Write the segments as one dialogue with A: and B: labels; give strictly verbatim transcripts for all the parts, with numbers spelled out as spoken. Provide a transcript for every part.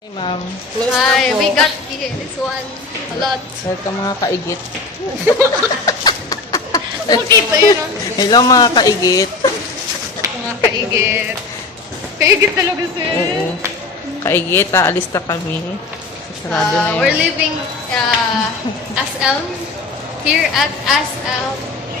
A: Hey, ma'am. Close
B: Hi,
A: na po.
B: we got this one a lot.
A: Welcome mga kaigit.
B: Makita yun.
A: Hello mga kaigit.
B: Mga kaigit. Kaigit talaga sir.
A: Oo. Kaigit, aalis na kami. Sarado na
B: Uh,
A: yun.
B: we're leaving uh, S L here at S L.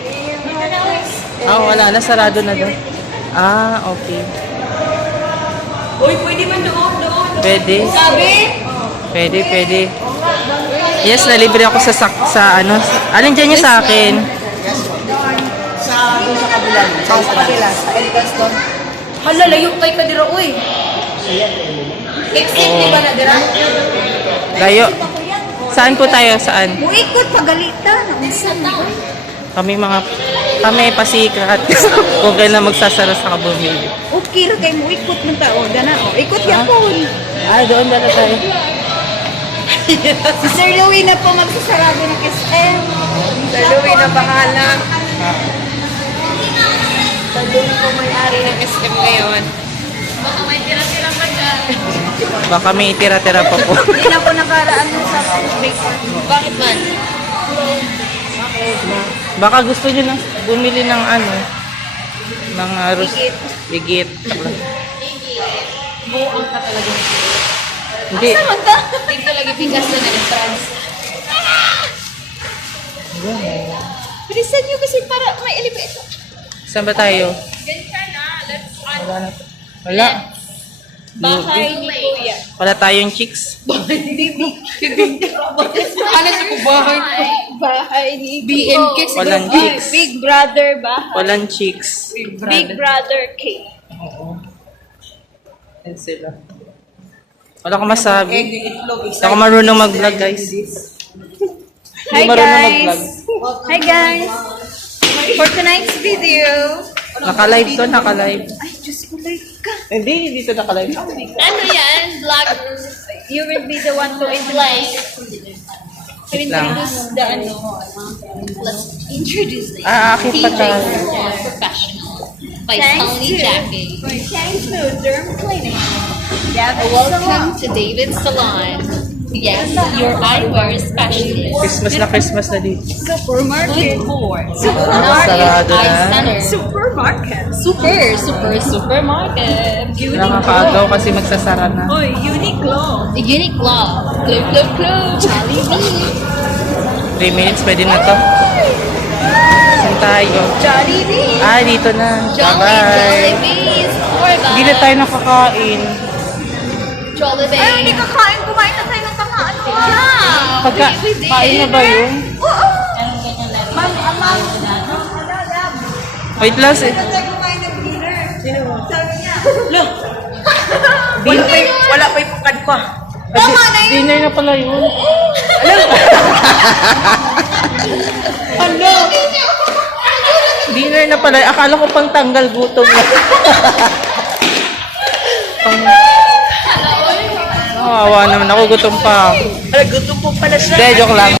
A: Ah, wala na. Sarado na doon. Ah, okay.
C: Uy, pwede man doon, doon.
A: Pwede.
C: Sabi?
A: Pwede, pwede. Yes, nalibre ako sa, sak- sa ano. Alin dyan niya sa akin?
C: Sa, doon sa kabila. Sa kabila, sa entrance doon. Hala, layo kay Kadira, uy. Exit, di ba na, Dira?
A: Layo. Saan po tayo? Saan?
C: Muikot, pagalitan.
A: Kami mga, kami pasikat. Kung kayo na magsasara sa kabumili.
C: Okay, ra kay muikot ng tao. Dana, oh. Ikot yan po.
A: Ah, doon dala tayo.
C: Si Sir Louie na po magsasarado ng S M. Sir Louie na bahala. Sir Louie po may-ari ng S M ngayon.
B: Baka may tira-tira pa dyan.
A: Baka may itira-tira pa po.
C: Hindi na po nakaraan sa break.
B: Bakit man?
A: Baka gusto nyo na bumili ng ano, ng uh, rus- bigit.
B: Buang ka talaga.
A: Hindi.
B: Samanta? Dito lagi bigas na na-entrance. Bilisan nyo kasi para may elevator.
A: Saan ba tayo?
B: Ganyan na. Let's on.
A: Wala na. Wala.
B: Bahay ni Kuya.
A: Wala tayong chicks.
B: Ano sa bahay?
C: Bahay ni
B: B M K
A: Walang chicks.
C: Big Brother ba?
A: Walang chicks.
C: Big Brother K.
A: Oo. Yan sila. Wala akong masabi. Hindi ako marunong mag-vlog, guys. Hindi
C: Hi
A: marunong
C: guys!
A: mag-vlog.
C: Hi guys! For tonight's video,
A: Naka-live to, naka-live.
C: ay, Diyos ko, like ka.
A: Hindi, dito naka-live.
B: Ano yan? Vlog.
C: You will be the one to introduce, to
A: Wait lang.
C: introduce the ano.
B: Let's introduce the
A: Ah, akin pa tayo.
B: Professional by
C: Thanks
B: Tony
C: to-
B: Jackie.
C: Thanks to Derm Cleaning. Yeah,
B: Welcome to David's Salon. Yes, your eyewear specialist.
A: Christmas na Christmas na dito.
C: Supermarket.
B: Good for
A: Sarado
B: Eye
A: na.
B: Center.
C: Supermarket.
B: Super, super, supermarket.
A: Nakakaagaw kasi magsasara na.
C: Oy, Uniqlo.
B: Unique Law. Club, club, club. Jollibee.
A: three minutes, pwede na to. Saan tayo?
C: Jollibee.
A: Ah, dito na.
B: Jolly,
A: Bye-bye.
B: Jollibee. Four
A: Hindi na tayo nakakain.
B: Jollibee.
C: Ay, hindi kakain. Kumain na tayo ng tamaan.
B: Yeah.
A: Pagka,
B: we, we did.
A: kain na ba yun?
C: Oo. Ma'am, amam.
A: Wait lang. eh.
C: Tayo kumain ng dinner. Sino mo? Sabi niya. Look. Wala pa yung, wala pa yung pukad ko. Tama na yun.
A: Dinner na pala yun.
C: Ano?
A: Dinner na pala. Akala ko pang tanggal gutom na. pang... Nawawa naman ako. Gutom pa.
C: Gutom po pala siya.
A: Hindi, joke lang.